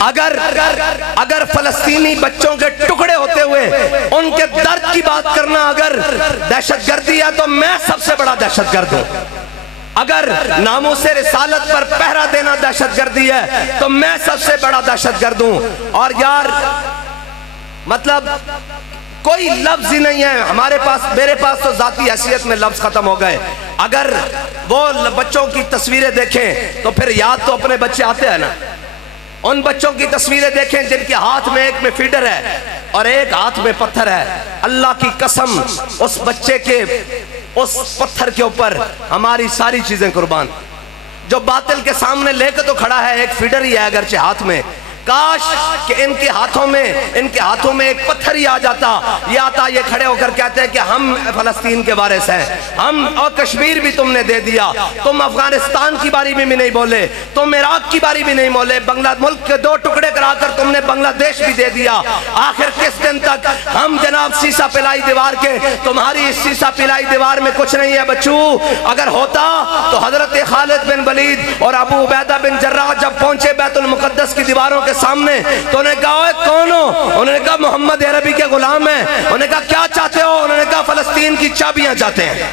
اگر فلسطینی بچوں کے ٹکڑے ہوتے ہوئے ان کے درد کی بات کرنا اگر دہشت گردی ہے تو میں سب سے بڑا دہشت گرد ہوں. اگر ناموس رسالت پر پہرا دینا دہشت گردی ہے تو میں سب سے بڑا دہشت گرد ہوں. اور یار مطلب کوئی لفظ ہی نہیں ہے ہمارے پاس، میرے پاس تو ذاتی حیثیت میں لفظ ختم ہو گئے. اگر وہ بچوں کی تصویریں دیکھیں تو پھر یاد تو اپنے بچے آتے ہیں نا. ان بچوں کی تصویریں دیکھیں جن کے ہاتھ میں ایک میں فیڈر ہے اور ایک ہاتھ میں پتھر ہے. اللہ کی قسم اس بچے کے اس پتھر کے اوپر ہماری ساری چیزیں قربان. جو باطل کے سامنے لے کے تو کھڑا ہے ایک فیڈر ہی ہے اگرچہ ہاتھ میں. کاش کہ ان کے ہاتھوں میں ایک پتھر ہی آ جاتا. یہ آتا یہ کھڑے ہو کر کہتے ہیں کہ ہم فلسطین کے وارث ہیں، ہم اور کشمیر بھی تم نے دے دیا، تم افغانستان کی باری میں بھی نہیں بولے، تم عراق کی باری بھی نہیں بولے، بنگلہ ملک کے 2 ٹکڑے کرا کر تم نے بنگلہ دیش بھی دے دیا. آخر کس دن تک ہم جناب سیسا پلائی دیوار کے؟ تمہاری اس سیسا پلائی دیوار میں کچھ نہیں ہے بچوں. اگر ہوتا تو حضرت خالد بن ولید اور ابو عبیدہ بن جراح جب پہنچے بیت المقدس کی دیواروں کے سامنے تو انہوں نے کہا اوے کون ہو؟ انہوں نے کہا محمد عربی کے غلام ہیں. انہوں نے کہا کیا چاہتے ہو؟ انہوں نے کہا فلسطین کی چابیاں چاہتے ہیں.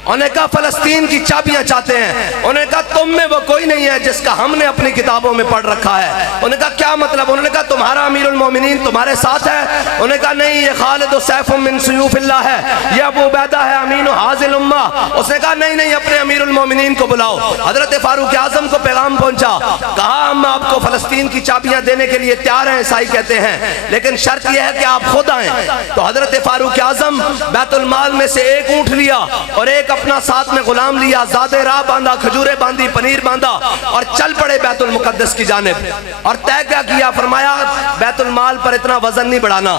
انہوں نے کہا فلسطین کی چابیاں چاہتے ہیں. انہوں نے کہا تم میں وہ کوئی نہیں ہے جس کا ہم نے اپنی کتابوں میں پڑھ رکھا ہے. انہوں نے کہا کیا مطلب؟ انہوں نے کہا تمہارا امیر المومنین تمہارے ساتھ ہے. انہوں نے کہا نہیں، یہ خالد و سیف من سیوف اللہ ہے، یہ ابو عبیدہ ہے امین و حاضل امہ. اس نے کہا نہیں اپنے امیر المومنین کو بلاؤ. حضرت فاروق اعظم کو پیغام پہنچا، کہا ہم آپ کو فلسطین کی چابیاں دینے کے لیے تیار ہیں، عیسائی کہتے ہیں، لیکن شرط یہ ہے کہ آپ خود آئیں. تو حضرت فاروق اعظم بیت المال میں سے ایک اونٹ لیا اور ایک اپنا ساتھ میں غلام لیا، زادے راہ باندھا، کھجورے باندھی، پنیر باندھا اور چل پڑے بیت المقدس کی جانب. اور طے کیا؟ فرمایا بیت المال پر اتنا وزن نہیں بڑھانا.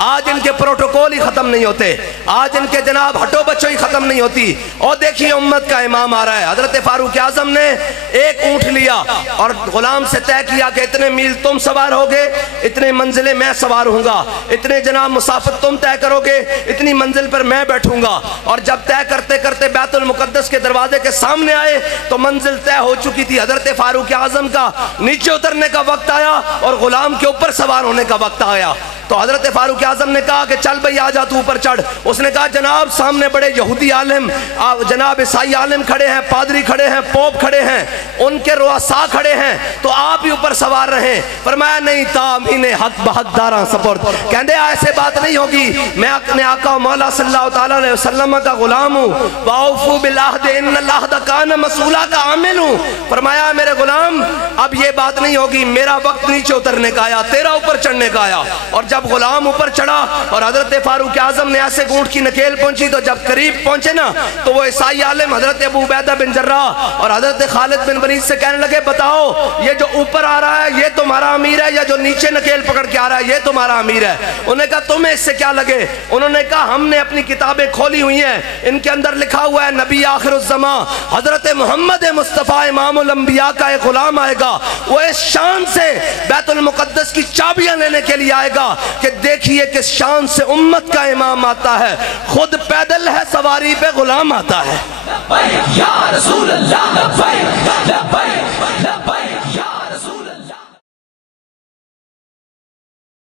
آج ان کے پروٹوکول ہی ختم نہیں ہوتے، آج ان کے جناب ہٹو بچوں ہی ختم نہیں ہوتی. اور دیکھیے امت کا امام آ رہا ہے. حضرت فاروق اعظم نے ایک اونٹ لیا اور غلام سے طے کیا کہ اتنے میل تم سوار ہوگے، اتنے منزلیں میں سوار ہوں گا، اتنے جناب مسافت تم طے کرو گے، اتنی منزل پر میں بیٹھوں گا. اور جب طے کرتے کرتے بیت المقدس کے دروازے کے سامنے آئے تو منزل طے ہو چکی تھی. حضرت فاروق اعظم کا نیچے اترنے کا وقت آیا اور غلام کے اوپر سوار ہونے کا وقت آیا. تو حضرت فاروق اعظم نے کہا کہ چل بھئی آ جا تو اوپر چڑھ. اس نے کہا جناب سامنے بڑے یہودی عالم، جناب عیسائی عالم کھڑے ہیں، پادری کھڑے ہیں، پوپ کھڑے ہیں، ان کے رؤساء کھڑے ہیں، تو آپ ہی اوپر سوار رہیں. فرمایا نہیں، تامین حق بحق داراں سپرد. کہندے ایسے بات نہیں ہوگی، میں اپنے آقا و مولا صلی اللہ تعالیٰ علیہ وسلم کا غلام ہوں. وَأَوْفُوا بِالْعَهْدِ إِنَّ الْعَهْدَ كَانَ مَسْئُولًا کا عامل ہوں. فرمایا میرے غلام اب یہ بات نہیں ہوگی، میرا وقت نیچے اترنے کا آیا، تیرا اوپر چڑھنے کا آیا. اور جب غلام اوپر چڑھا اور حضرت فاروق اعظم نے ایسے گونٹ کی نکیل پہنچی تو جب قریب پہنچے نا تو وہ عیسائی عالم حضرت ابو عبیدہ بن جراح اور حضرت خالد بن ولید سے کہنے لگے بتاؤ یہ جو اوپر آ رہا ہے یہ تمہارا امیر ہے یا جو نیچے نکیل پکڑ کے آ رہا ہے یہ تمہارا امیر ہے؟ انہوں نے کہا تمہیں اس سے کیا لگے؟ انہوں نے کہا ہم نے اپنی کتابیں کھولی ہوئی ہیں، ان کے اندر لکھا ہوا ہے نبی آخر الزمان حضرت محمد مصطفیٰ امام الانبیاء کا ایک غلام آئے گا، وہ اس شان سے بیت المقدس کی چابیاں لینے کے لیے آئے گا کہ دیکھیے کس شان سے امت کا امام آتا ہے، خود پیدل ہے، سواری پہ غلام آتا ہے. یا رسول اللہ لبیک لبیک